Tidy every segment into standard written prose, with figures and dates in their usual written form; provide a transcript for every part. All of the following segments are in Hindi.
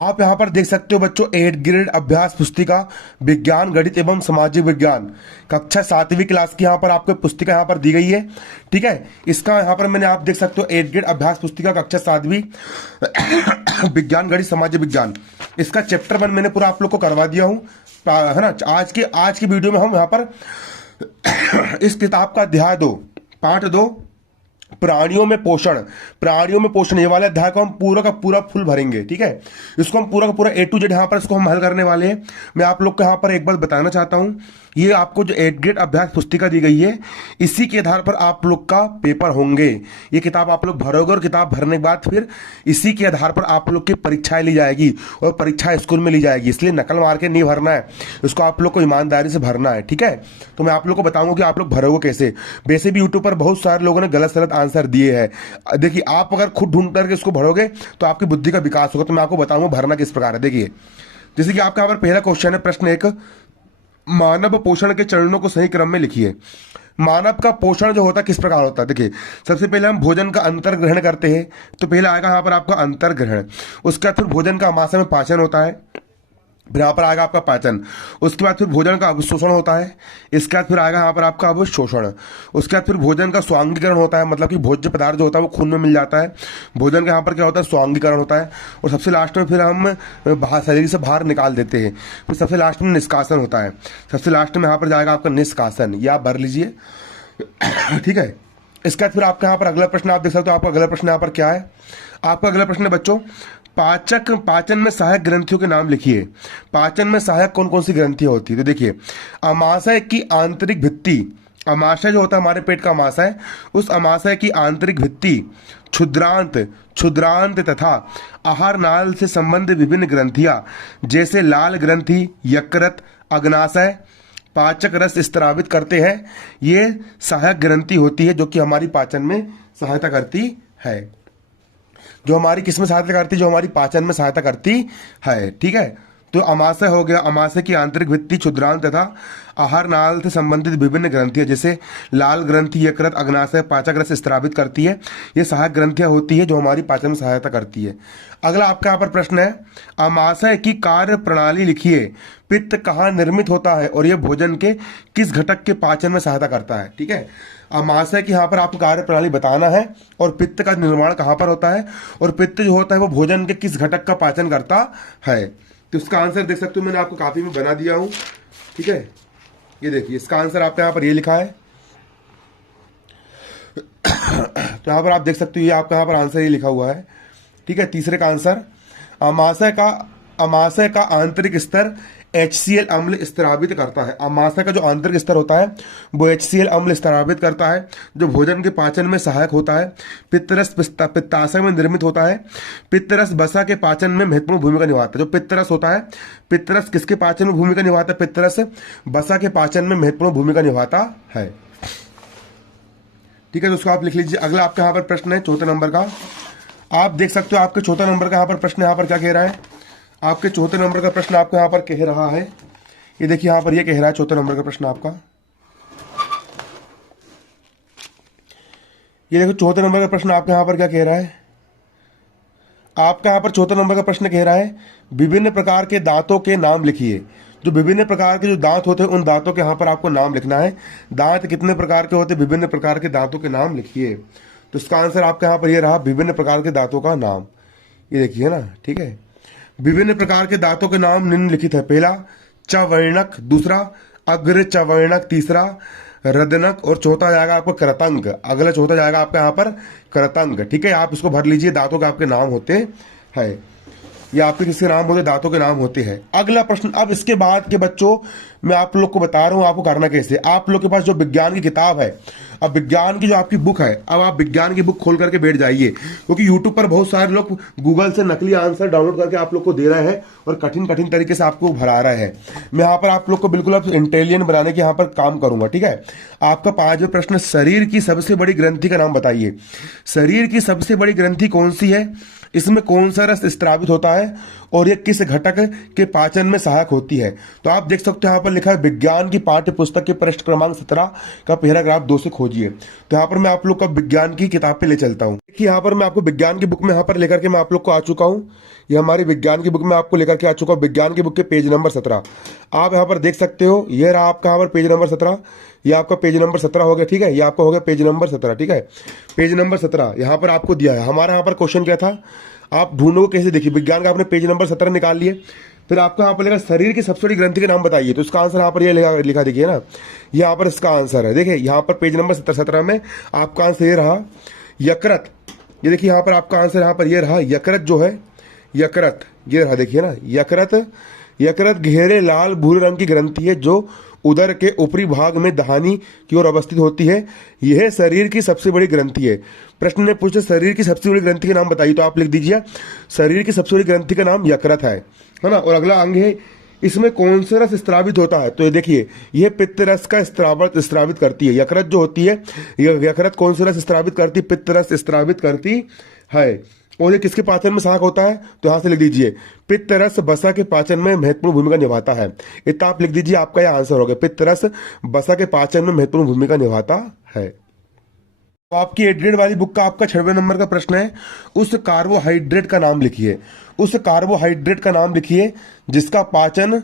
आप यहाँ पर देख सकते हो बच्चों 8th ग्रेड अभ्यास पुस्तिका विज्ञान गणित एवं सामाजिक विज्ञान कक्षा 7वीं क्लास की यहाँ पर आपको पुस्तिका यहाँ पर दी गई है। ठीक है, इसका यहाँ पर मैंने आप देख सकते हो 8th ग्रेड अभ्यास पुस्तिका कक्षा 7वीं विज्ञान गणित सामाजिक विज्ञान, इसका चैप्टर 1 मैंने पूरा आप लोग को करवा दिया हूँ, है ना। आज की वीडियो में हम यहाँ पर इस किताब का अध्याय 2 पाठ 2 प्राणियों में पोषण ये वाले अध्याय को हम पूरा का पूरा फुल भरेंगे। ठीक है, इसको हम पूरा का पूरा A to Z यहाँ पर इसको हम हल करने वाले हैं। मैं आप लोग को यहाँ पर एक बात बताना चाहता हूँ, ये आपको जो 8th ग्रेड अभ्यास पुस्तिका दी गई है इसी के आधार पर आप लोग का पेपर होंगे। ये किताब आप लोग भरोगे और किताब भरने के बाद फिर इसी के आधार पर आप लोग की परीक्षाएं ली जाएगी और परीक्षा स्कूल में ली जाएगी, इसलिए नकल मार के नहीं भरना है, इसको आप लोग को ईमानदारी से भरना है। ठीक है, तो मैं आप लोग को बताऊंगा कि आप लोग भरोगे कैसे। वैसे भी यूट्यूब पर बहुत सारे लोगों ने गलत सलत आंसर दिए हैं। देखिए, आप अगर खुद ढूंढ करके इसको भरोगे तो आपकी बुद्धि का विकास होगा। तो मैं आपको बताऊंगा भरना किस प्रकार है। देखिए, जैसे कि आपका यहाँ पर पहला क्वेश्चन है, प्रश्न 1, मानव पोषण के चरणों को सही क्रम में लिखिए। मानव का पोषण जो होता है किस प्रकार होता है, देखिए सबसे पहले हम भोजन का अंतर ग्रहण करते हैं, तो पहले आएगा यहाँ पर आपका अंतर ग्रहण, उसके बाद फिर भोजन का आमाशय में पाचन होता है, फिर यहाँ पर आएगा आपका पाचन, उसके बाद फिर भोजन का अवशोषण होता है, इसके बाद फिर आएगा यहाँ पर आपका अवशोषण, उसके बाद फिर भोजन का स्वांगीकरण होता है, मतलब कि भोज्य पदार्थ जो होता है वो खून में मिल जाता है, भोजन का यहाँ पर क्या होता है स्वांगीकरण होता है, और सबसे लास्ट में फिर हम शरीर से बाहर निकाल देते हैं, फिर सबसे लास्ट में निष्कासन होता है, सबसे लास्ट में यहाँ पर जाएगा आपका निष्कासन, या आप भर लीजिए। ठीक है, इसके बाद फिर आपका यहाँ पर अगला प्रश्न आप देख सकते हो। आपका अगला प्रश्न यहाँ पर क्या है, आपका अगला प्रश्न है बच्चों, पाचन में सहायक ग्रंथियों के नाम लिखिए। पाचन में सहायक कौन कौन सी ग्रंथियां होती है, तो देखिए अमाशय की आंतरिक भित्ति, अमाशय जो होता है हमारे पेट का अमाशय, उस अमाशय की आंतरिक भित्ति, क्षुद्रांत तथा आहार नाल से संबंधित विभिन्न ग्रंथियां जैसे लाल ग्रंथि, यकृत, अग्नाशय पाचक रस स्त्रावित करते हैं, ये सहायक ग्रंथि होती है जो कि हमारी पाचन में सहायता करती है, जो हमारी किस में सहायता करती है, जो हमारी पाचन में सहायता करती है। ठीक है, तो अमाशय हो गया, अमाशय की आंतरिक भित्ति, क्षुद्रांत तथा आहार नाल से संबंधित विभिन्न ग्रंथियां जैसे लाल ग्रंथि, यकृत, अग्नाशय पाचक रस स्त्रावित करती है, ये सहायक ग्रंथियां होती है जो हमारी पाचन में सहायता करती है। अगला आपका यहाँ पर प्रश्न है, अमाशय की कार्य प्रणाली लिखिए। पित्त कहाँ निर्मित होता है और यह भोजन के किस घटक के पाचन में सहायता करता है। ठीक है, अमाशय की यहाँ पर आपको कार्य प्रणाली बताना है और पित्त का निर्माण कहाँ पर होता है और पित्त जो होता है वो भोजन के किस घटक का पाचन करता है। तो इसका आंसर देख सकते हो, मैंने आपको कॉपी में बना दिया हूँ। ठीक है, ये देखिए इसका आंसर आपके यहाँ पर ये लिखा है। तो यहाँ पर आप देख सकते हो ये आपका यहाँ पर आंसर ये लिखा हुआ है। ठीक है, तीसरे का आंसर, अमाशय का आंतरिक स्तर HCl अम्ल स्त्रावित करता है। अमाशय का जो आंतरिक स्तर होता है वो HCl अम्ल स्त्रावित करता है जो भोजन के पाचन में सहायक होता है। पित्तरस पित्ताशय में निर्मित होता है। पित्तरस वसा के पाचन में महत्वपूर्ण भूमिका निभाता है। जो पित्तरस होता है, पित्तरस किसके पाचन में भूमिका निभाता है, पित्तरस वसा के पाचन में महत्वपूर्ण भूमिका निभाता है। ठीक है, तो उसको आप लिख लीजिए। अगला आपका यहाँ पर प्रश्न है 4थे नंबर का, आप देख सकते हो आपके 4थे नंबर का यहाँ पर प्रश्न यहाँ पर क्या कह रहा है। आपके 4थे नंबर का प्रश्न आपको यहाँ पर कह रहा है, ये देखिए यहाँ पर ये कह रहा है 4थे नंबर का प्रश्न आपका, ये देखो 4थे नंबर का प्रश्न आपके यहाँ पर क्या कह रहा है। आपका यहाँ पर 4थे नंबर का प्रश्न कह रहा है, विभिन्न प्रकार के दांतों के नाम लिखिए। जो विभिन्न प्रकार के जो दांत होते हैं उन दांतों के यहाँ पर आपको नाम लिखना है। दांत कितने प्रकार के होते हैं, विभिन्न प्रकार के दांतों के नाम लिखिए। तो इसका आंसर आपका यहाँ पर ये रहा, विभिन्न प्रकार के दांतों का नाम, ये देखिए ना। ठीक है, विभिन्न प्रकार के दांतों के नाम निम्नलिखित है। पहला चवर्णक, दूसरा अग्र चवर्णक, तीसरा रदनक और चौथा जाएगा आपको करतंग। अगला चौथा जाएगा आपका यहाँ पर करतंग। ठीक है, आप इसको भर लीजिए, दांतों के आपके नाम होते हैं, ये आपके किसके नाम होते, दांतों के नाम होते हैं। अगला प्रश्न, अब इसके बाद के बच्चों मैं आप लोग को बता रहा हूं आपको करना कैसे। आप लोग के पास जो विज्ञान की किताब है, अब विज्ञान की जो आपकी बुक है, अब आप विज्ञान की बुक खोल करके बैठ जाइए, क्योंकि यूट्यूब पर बहुत सारे लोग गूगल से नकली आंसर डाउनलोड करके आप लोग को दे रहे हैं और कठिन कठिन तरीके से आपको भरा रहे हैं। मैं यहाँ पर आप लोग को बिल्कुल अब इंटेलिजेंट बनाने के यहाँ पर काम करूंगा। ठीक है, आपका 5वां प्रश्न, शरीर की सबसे बड़ी ग्रंथि का नाम बताइए। शरीर की सबसे बड़ी ग्रंथि कौन सी है, इसमें कौन सा रस स्त्रावित होता है और ये किस घटक के पाचन में सहायक होती है। तो आप देख सकते हो यहाँ पर लिखा है विज्ञान की पाठ्य पुस्तक के पृष्ठ क्रमांक 17 का पैराग्राफ 2 से खोजिए। तो यहाँ पर मैं आप लोग का विज्ञान की किताब पे ले चलता हूँ। देखिए यहाँ पर मैं आपको विज्ञान की बुक में यहाँ पर लेकर के मैं आप लोग को आ चुका हूँ। ये हमारी विज्ञान की बुक में आपको लेकर के आ चुका हूँ। विज्ञान की बुक के पेज नंबर 17 आप यहाँ पर देख सकते हो। ये रहा आपका यहाँ पर पेज नंबर 17। ये आपका पेज नंबर 17 हो गया, ठीक है। ये आपका हो गया पेज नंबर 17, ठीक है। पेज नंबर 17 यहाँ पर आपको दिया है। हमारा यहाँ पर क्वेश्चन क्या था, आप ढूंढो कैसे। देखिए विज्ञान का आपने पेज नंबर 17 निकाल लिए। फिर आपको यहाँ पर लिखा शरीर की सबसे बड़ी ग्रंथि के नाम बताइए। तो इसका आंसर यहाँ पर ये लिखा देखिए ना, यहाँ पर इसका आंसर है। देखिए यहाँ पर पेज नंबर 17 में आपका आंसर ये रहा यकृत। ये देखिए यहाँ पर आपका आंसर यहाँ पर ये रहा यकृत, जो है यकृत, ये रहा देखिए ना यकृत। यकृत गहरे लाल भूरे रंग की ग्रंथि है जो उदर के ऊपरी भाग में दहानी की ओर अवस्थित होती है। यह शरीर की सबसे बड़ी ग्रंथि है। प्रश्न ने पूछा शरीर की सबसे बड़ी ग्रंथि का नाम बताइए। तो आप लिख दीजिए शरीर की सबसे बड़ी ग्रंथि का नाम यकृत है ना। और अगला अंग है, इसमें कौन सा रस स्त्रावित होता है। तो ये देखिए यह पित्त रस का स्त्रावित करती है। यकृत जो होती है, यकृत कौन सा रस स्त्रावित करती है, पित्त रस स्त्रावित करती है। और ये किसके पाचन में सहायक होता है। तो यहां से लिख दीजिए पित्त रस वसा के पाचन में महत्वपूर्ण भूमिका निभाता है। इतना आप लिख दीजिए, आपका यह आंसर हो गया। पित्त रस वसा के पाचन में महत्वपूर्ण भूमिका निभाता है। तो आपकी 8 ग्रेड वाली बुक का आपका 6वें नंबर का प्रश्न है, उस कार्बोहाइड्रेट का नाम लिखिए। उस कार्बोहाइड्रेट का नाम लिखिए जिसका पाचन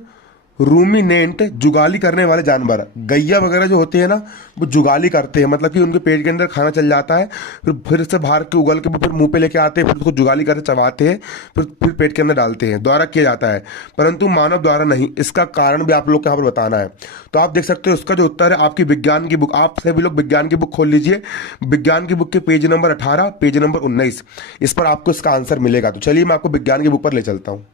रूमिनेंट जुगाली करने वाले जानवर, गैया वगैरह जो होते हैं ना, वो जुगाली करते हैं, मतलब कि उनके पेट के अंदर खाना चल जाता है, फिर से बाहर के उगल के फिर मुंह पे लेके आते हैं, फिर उसको जुगाली करके चबाते हैं, फिर पेट के अंदर डालते हैं, द्वारा किया जाता है, परंतु मानव द्वारा नहीं। इसका कारण भी आप लोग को यहाँ पर बताना है। तो आप देख सकते हो उसका जो उत्तर है आपकी विज्ञान की बुक। आप सभी लोग विज्ञान की बुक खोल लीजिए। विज्ञान की बुक के पेज नंबर 18, पेज नंबर 19, इस पर आपको इसका आंसर मिलेगा। तो चलिए मैं आपको विज्ञान की बुक पर ले चलता हूँ।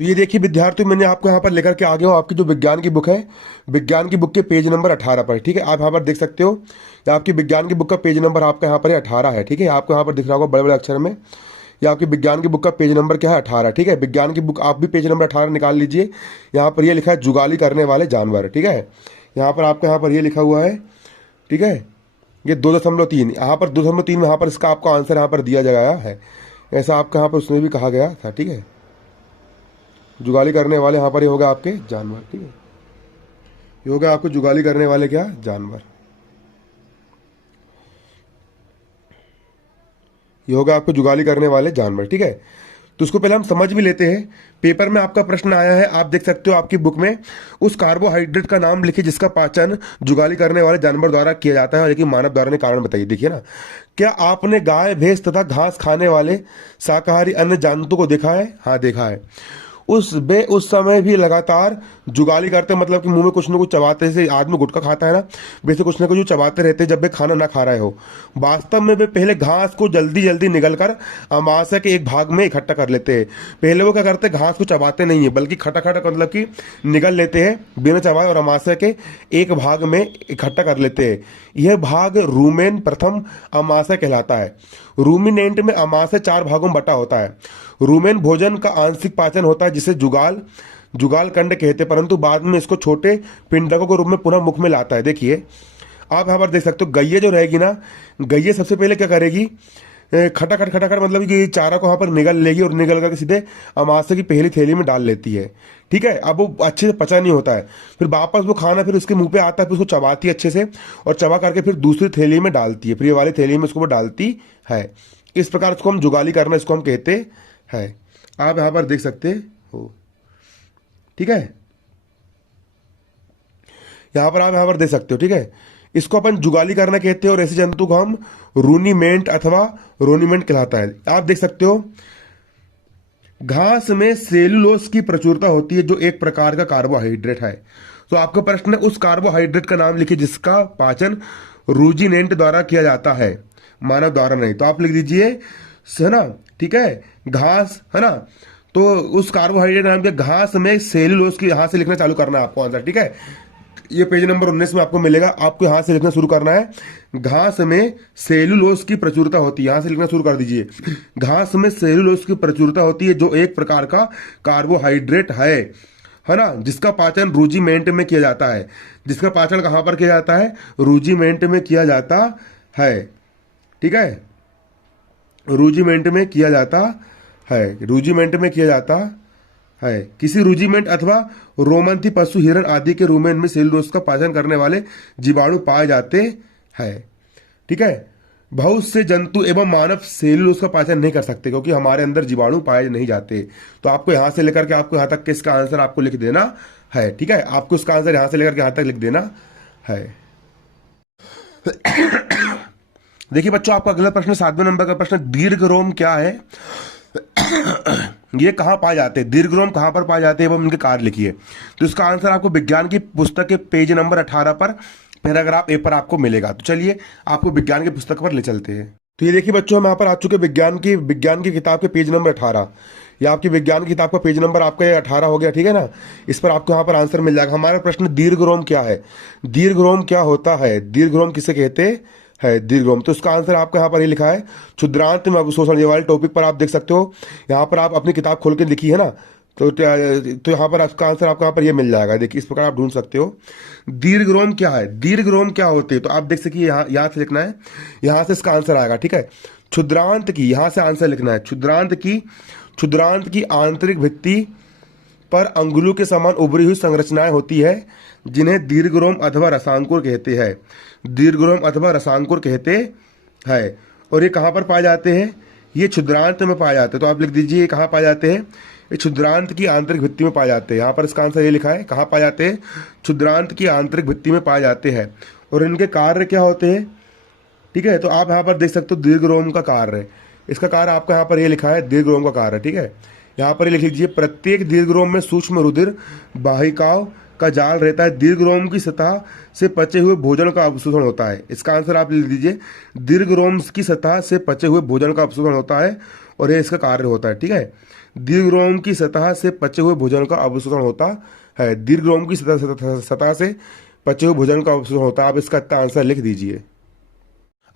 तो ये देखिए विद्यार्थियों, मैंने आपको यहाँ पर लेकर के आ गया हूँ आपकी जो विज्ञान की बुक है, विज्ञान की बुक के पेज नंबर 18 पर, ठीक है। आप यहाँ पर देख सकते हो आपकी विज्ञान की बुक का पेज नंबर आपका यहाँ पर 18 है, ठीक है। आपको यहाँ पर दिख रहा होगा बड़े बड़े अक्षर में। ये आपकी विज्ञान की बुक का पेज नंबर क्या है, 18, ठीक है। विज्ञान की बुक आप भी पेज नंबर 18 निकाल लीजिए। यहाँ पर ये लिखा है जुगाली करने वाले जानवर, ठीक है। यहाँ पर आपका यहाँ पर ये लिखा हुआ है, ठीक है। ये 2.3 यहाँ पर 2.3 में यहाँ पर इसका आपका आंसर यहाँ पर दिया गया है। ऐसा आपका यहाँ पर उसमें भी कहा गया था, ठीक है। जुगाली करने वाले यहाँ पर ये होगा आपके जानवर, ठीक है। ये होगा आपको जुगाली करने वाले क्या, जानवर। ये होगा आपको जुगाली करने वाले जानवर, ठीक है। तो उसको पहले हम समझ भी लेते हैं। पेपर में आपका प्रश्न आया है, आप देख सकते हो आपकी बुक में, उस कार्बोहाइड्रेट का नाम लिखिए जिसका पाचन जुगाली करने वाले जानवर द्वारा किया जाता है, लेकिन मानव द्वारा ने कारण बताइए। देखिए ना, क्या आपने गाय भैंस तथा घास खाने वाले शाकाहारी अन्य जानवरों को देखा है। हाँ देखा है। उस समय भी लगातार जुगाली करते, मतलब कि मुंह में कुछ न कुछ चबाते, जैसे आदमी गुटखा खाता है ना, वैसे कुछ न कुछ चबाते रहते जब वे खाना ना खा रहे हो। वास्तव में वे पहले घास को जल्दी जल्दी निगलकर अमाशय के एक भाग में इकट्ठा कर लेते हैं। पहले वो क्या करते हैं, घास को चबाते नहीं है, बल्कि खटाखट मतलब कि निगल लेते हैं बिना चबाए और अमाशय के एक भाग में इकट्ठा कर लेते हैं। यह भाग रूमेन प्रथम अमाशय कहलाता है। रूमिनेंट में अमाशय 4 भागों में बटा होता है। रूमेन भोजन का आंशिक पाचन होता है जिसे जुगाल कंड कहते हैं, परंतु बाद में इसको छोटे पिंडकों के रूप में पुनः मुख में लाता है। देखिए आप यहाँ पर देख सकते हो, गैया जो रहेगी ना, गैया सबसे पहले क्या करेगी, खटाखट मतलब कि चारा को यहाँ पर निगल लेगी और निगल करके सीधे अमाशय की पहली थैली में डाल लेती है, ठीक है। अब वो अच्छे से पचा नहीं होता है, फिर वापस वो खाना फिर उसके मुंह पे आता है, फिर उसको चबाती है अच्छे से, और चबा करके फिर दूसरी थैली में डालती है, फिर ये वाली थैली में उसको वो डालती है। इस प्रकार इसको हम जुगाली करना इसको हम कहते हैं। आप यहाँ पर देख सकते हो, ठीक है। यहाँ पर देख सकते हो, ठीक है। इसको अपन जुगाली करना कहते हैं और ऐसे जंतु को हम रूनिमेंट अथवा रोनिमेंट कहलाता है। आप देख सकते हो घास में सेलुलोज की प्रचुरता होती है जो एक प्रकार का कार्बोहाइड्रेट है। तो आपका प्रश्न है उस कार्बोहाइड्रेट का नाम लिखिए जिसका पाचन रूजिनेंट द्वारा किया जाता है, मानव द्वारा नहीं। तो आप लिख दीजिए, है ना, ठीक है, घास, है ना। तो उस कार्बोहाइड्रेट नाम के घास में सेलुलोज की, यहां से लिखना चालू करना है आपको आंसर, ठीक है। ये पेज नंबर 19 में आपको मिलेगा, आपको यहां से लिखना शुरू करना है। घास में सेलुलोज की प्रचुरता होती है, यहां से लिखना शुरू कर दीजिए। घास में सेलुलोज की प्रचुरता होती है जो एक प्रकार का कार्बोहाइड्रेट है ना, जिसका पाचन रूजिमेंट में किया जाता है। जिसका पाचन कहां पर किया जाता है, रूजिमेंट में किया जाता है, ठीक है। रूजिमेंट में किया जाता है, रूजिमेंट में किया जाता है। किसी रुजिमेंट अथवा रोमंथी पशु, हिरण आदि के रुमेन में सेलुलोज का पाचन करने वाले जीवाणु पाए जाते हैं। ठीक है, बहुत से जंतु एवं मानव सेलुलोज का पाचन नहीं कर सकते क्योंकि हमारे अंदर जीवाणु पाए नहीं जाते। तो आपको यहां से लेकर के आपको यहां तक इसका आंसर आपको लिख देना है। ठीक है, आपको इसका आंसर यहां से लेकर के यहां तक लिख देना है। देखिए बच्चों, आपका अगला प्रश्न 7वें नंबर का प्रश्न, दीर्घ रोम क्या है? ये कहाँ पाए जाते हैं? दीर्घ रोम कहाँ पर पाए जाते हैं एवं इनके कार्य लिखिए। तो इसका आंसर आपको विज्ञान की पुस्तक के पेज नंबर 18 पर पैराग्राफ ए पर आपको मिलेगा। तो चलिए आपको विज्ञान की पुस्तक पर ले चलते हैं। तो ये देखिए बच्चों, हम यहाँ पर आ चुके विज्ञान की किताब के पेज नंबर 18। ये आपकी विज्ञान की किताब का पेज नंबर आपका ये 18 हो गया। ठीक है ना, इस पर आपको यहाँ पर आंसर मिल जाएगा। हमारा प्रश्न दीर्घ रोम क्या है? दीर्घ रोम क्या होता है? दीर्घ रोम किसे कहते है? दीर्घ रोम। तो इसका आंसर आपका यहाँ पर ये लिखा है, क्षुद्रांत में अवशोषण। ये वाले टॉपिक पर आप देख सकते हो, यहाँ पर आप अपनी किताब खोल के लिखी है ना, तो यहाँ पर इसका आंसर आपको यहाँ पर ये मिल जाएगा। देखिए इस प्रकार आप ढूंढ सकते हो। दीर्घ रोम क्या है? दीर्घ रोम क्या होते हैं? तो आप देख सकिए, यहाँ से लिखना है, यहाँ से इसका आंसर आएगा। ठीक है, क्षुद्रांत की, यहाँ से आंसर लिखना है। क्षुद्रांत की आंतरिक भित्ति पर अंगुलों के समान उभरी हुई संरचनाएं होती है जिन्हें दीर्घरोम अथवा रसांकुर कहते हैं। दीर्घरोम अथवा रसांकुर कहते हैं। और ये कहाँ पर पाए जाते हैं? ये क्षुद्रांत में पाए जाते हैं। तो आप लिख दीजिए, ये कहाँ पाए जाते हैं? ये क्षुद्रांत की आंतरिक भित्ति में पाए जाते हैं। यहाँ पर इसका आंसर ये लिखा है, कहाँ पाए जाते हैं? क्षुद्रांत की आंतरिक भित्ति में पाए जाते हैं। और इनके कार्य क्या होते हैं? ठीक है, तो आप यहाँ पर देख सकते हो दीर्घरोम का कार्य, इसका कार्य आपका यहाँ पर ये लिखा है, दीर्घरोम का कार्य। ठीक है, यहाँ पर ये लिख लीजिए, प्रत्येक दीर्घरोम में सूक्ष्म रुधिर वाहिकाओं का जाल रहता है। दीर्घरोम की सतह से पचे हुए भोजन का अवशोषण होता है। इसका आंसर आप लिख दीजिए, दीर्घरोम की सतह से पचे हुए भोजन का अवशोषण होता है और ये इसका कार्य होता है। ठीक है, दीर्घरोम की सतह से पचे हुए भोजन का अवशोषण होता है। दीर्घरोम की सतह से पचे हुए भोजन का अवशोषण होता है। आप इसका आंसर लिख दीजिए।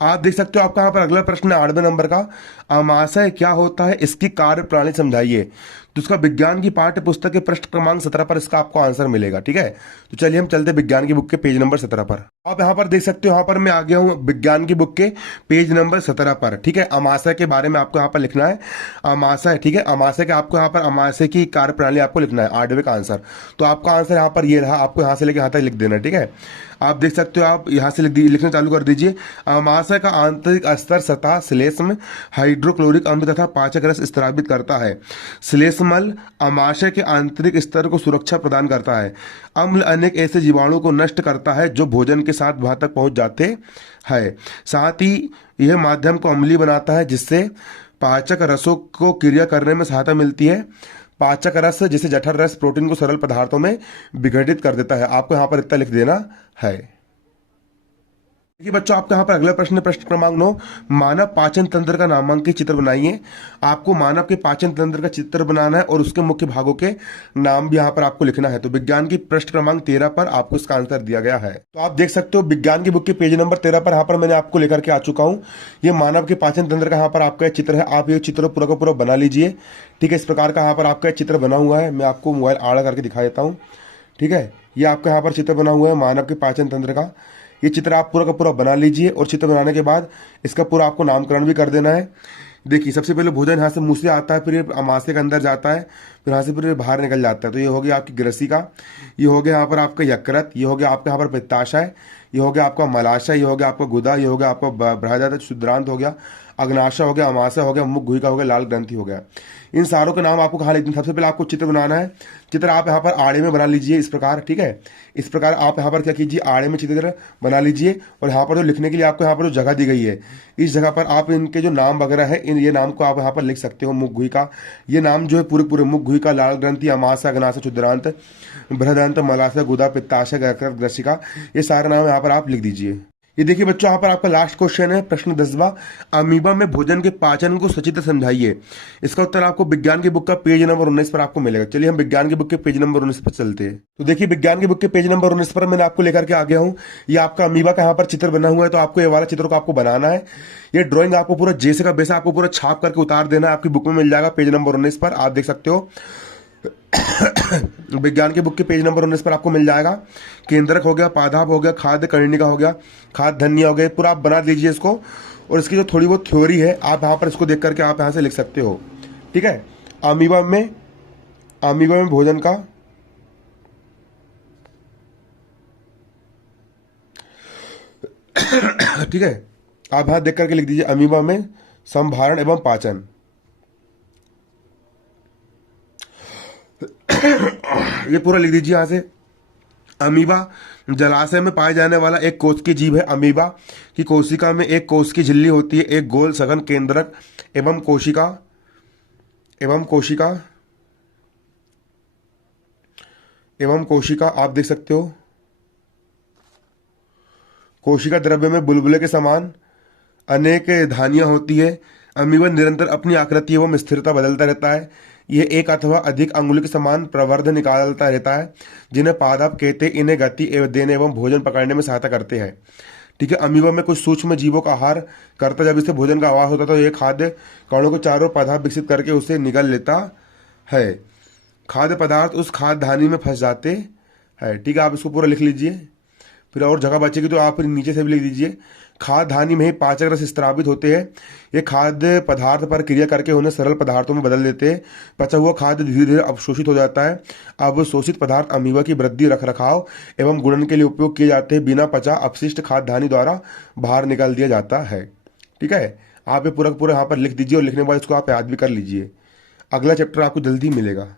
आप देख सकते हो, आपका यहाँ पर अगला प्रश्न 8वें नंबर का, आमाशय क्या होता है, इसकी कार्य प्रणाली समझाइए। तो इसका विज्ञान की पाठ्य पुस्तक के पृष्ठ क्रमांक 17 पर इसका आपको आंसर मिलेगा। ठीक है, तो चलिए हम चलते विज्ञान की बुक के पेज नंबर 17 पर। आप यहाँ पर देख सकते हो, यहाँ पर मैं आ गया हूँ विज्ञान की बुक के पेज नंबर 17 पर। ठीक है, अमाशय के बारे में आपको यहाँ पर लिखना है, अमाशय। ठीक है, अमाशय के आपको यहाँ पर अमाशय की कार्य प्रणाली आपको लिखना है, 8वें का आंसर। तो आपका आंसर यहाँ पर ये रहा, आपको यहाँ से लेकर यहाँ तक लिख देना। ठीक है, आप देख सकते हो, आप यहाँ से लिखना चालू कर दीजिए। अमाशय का आंतरिक स्तर सतह श्लेष्म हाइड्रोक्लोरिक अम्ल तथा पाचक रस स्रावित करता है। श्लेष्मल अमाशय के आंतरिक स्तर को सुरक्षा प्रदान करता है। अम्ल अनेक ऐसे जीवाणु को नष्ट करता है जो भोजन के साथ वहां तक पहुंच जाते हैं। साथ ही यह माध्यम को अम्लीय बनाता है जिससे पाचक रसों को क्रिया करने में सहायता मिलती है। पाचक रस जैसे जठर रस प्रोटीन को सरल पदार्थों में विघटित कर देता है। आपको यहाँ पर इतना लिख देना है। देखिए बच्चों, आपका यहाँ पर अगला प्रश्न क्रमांक 9, मानव पाचन तंत्र का नामांकित चित्र बनाइए। आपको मानव के पाचन तंत्र का चित्र बनाना है और उसके मुख्य भागों के नाम भी यहाँ पर आपको लिखना है। तो विज्ञान की पृष्ठ क्रमांक 13 पर आपको इसका आंसर दिया गया है। तो आप देख सकते हो, विज्ञान की बुक के पेज नंबर 13 पर यहाँ पर मैंने आपको लेकर के आ चुका हूँ। ये मानव के पाचन तंत्र का यहाँ पर आपका चित्र है। आप ये चित्र पूरा का पूरा बना लीजिए। ठीक है, इस प्रकार का यहाँ पर आपका चित्र बना हुआ है। मैं आपको मोबाइल आड़ा करके दिखा देता हूँ। ठीक है, ये आपका यहाँ पर चित्र बना हुआ है मानव के पाचन तंत्र का। ये चित्र आप पूरा का पूरा बना लीजिए और चित्र बनाने के बाद इसका पूरा आपको नामकरण भी कर देना है। देखिए, सबसे पहले भोजन यहाँ से मुंह से आता है, फिर ये अमाशय के अंदर जाता है, फिर यहाँ से फिर बाहर निकल जाता है। तो ये हो गया आपकी ग्रसिका, ये हो गया यहाँ पर आपका यकृत, ये हो गया आपका यहाँ पर पित्ताशय, ये हो गया आपका मलाशय, ये हो गया आपका गुदा, ये हो गया आपका बृहदारंत्र क्षुद्रांत हो गया, अग्नाशय हो गया, अमाशय हो गया, मुख गुहिका हो गया, लाल ग्रंथि हो गया। इन सारों के नाम आपको कहाँ लिखना है? सबसे पहले आपको चित्र बनाना है। चित्र आप यहाँ पर आड़े में बना लीजिए इस प्रकार। ठीक है, इस प्रकार आप यहाँ पर क्या कीजिए, आड़े में चित्र बना लीजिए और यहाँ पर जो लिखने के लिए आपको यहाँ पर जो जगह दी गई है, इस जगह पर आप इनके जो नाम वगैरह है, ये नाम को आप यहाँ पर लिख सकते हो। मुख गुहिका, ये नाम जो है पूरे पूरे, मुख गुहिका, लाल ग्रंथि, अमाशय, अग्नाशय, क्षुद्रांत, बृहदारंत्र, मलाशय, गुदा, पित्ताशय, यकृत, ग्रसिका, ये सारे नाम यहाँ पर आप लिख दीजिए। ये देखिए बच्चों, यहाँ पर आपका लास्ट क्वेश्चन है, प्रश्न 10वां, अमीबा में भोजन के पाचन को सचित्र समझाइए। इसका उत्तर आपको विज्ञान की बुक का पेज नंबर 19 पर आपको मिलेगा। चलिए हम विज्ञान की बुक के पेज नंबर 19 पर चलते हैं। तो देखिए, विज्ञान की बुक के पेज नंबर 19 पर मैंने आपको लेकर के आ गया हूँ। ये आपका अमीबा का यहाँ पर चित्र बना हुआ है। तो आपको ये वाला चित्र को आपको बनाना है। ये ड्रॉइंग आपको पूरा जैसे का वैसा आपको पूरा छाप करके उतार देना है। आपकी बुक में मिल जाएगा पेज नंबर 19 पर, आप देख सकते हो। विज्ञान के बुक के पेज नंबर 19 पर आपको मिल जाएगा। केंद्रक हो गया, पादाप हो गया, खाद्य कर्णिका हो गया, खाद्य धन्य हो गया, पूरा आप बना लीजिए इसको। और इसकी जो थोड़ी बहुत थ्योरी है, आप यहाँ पर इसको देख करके आप यहाँ से लिख सकते हो। ठीक है, अमीबा में अमीबा में भोजन का ठीक है, आप यहां देख करके लिख दीजिए अमीबा में संभारण एवं पाचन। ये पूरा लिख दीजिए यहां से। अमीबा जलाशय में पाए जाने वाला एक कोश की जीव है। अमीबा की कोशिका में एक कोश की झिल्ली होती है, एक गोल सघन केंद्रक एवं कोशिका एवं कोशिका एवं कोशिका आप देख सकते हो। कोशिका द्रव्य में बुलबुले के समान अनेक धानियां होती है। अमीबा निरंतर अपनी आकृति एवं स्थिरता बदलता रहता है। यह एक अथवा अधिक अंगुली के समान प्रवर्ध निकालता रहता है, जिन्हें पादप कहते हैं। इन्हें गति देने एवं भोजन पकड़ने में सहायता करते हैं। ठीक है, अमीबा में कुछ सूक्ष्म जीवों का आहार करता, जब इसे भोजन का आवाज होता तो यह खाद्य कणों को चारों पदार्थ विकसित करके उसे निगल लेता है। खाद्य पदार्थ उस खाद्य धानी में फंस जाते हैं। ठीक है, आप इसको पूरा लिख लीजिए। फिर और जगह बचेगी तो आप फिर नीचे से भी लिख दीजिए। खाद्य धानी में ही पाचक रस स्त्रावित होते हैं। ये खाद्य पदार्थ पर क्रिया करके उन्हें सरल पदार्थों में बदल देते हैं। पचा हुआ खाद्य धीरे धीरे अवशोषित हो जाता है। अब शोषित पदार्थ अमीबा की वृद्धि, रख रखाव एवं गुणन के लिए उपयोग किए जाते हैं। बिना पचा अपशिष्ट खाद्य धानी द्वारा बाहर निकाल दिया जाता है। ठीक है, आप ये पूरा पूरा यहाँ पर लिख दीजिए और लिखने के बाद इसको आप याद भी कर लीजिए। अगला चैप्टर आपको जल्दी मिलेगा।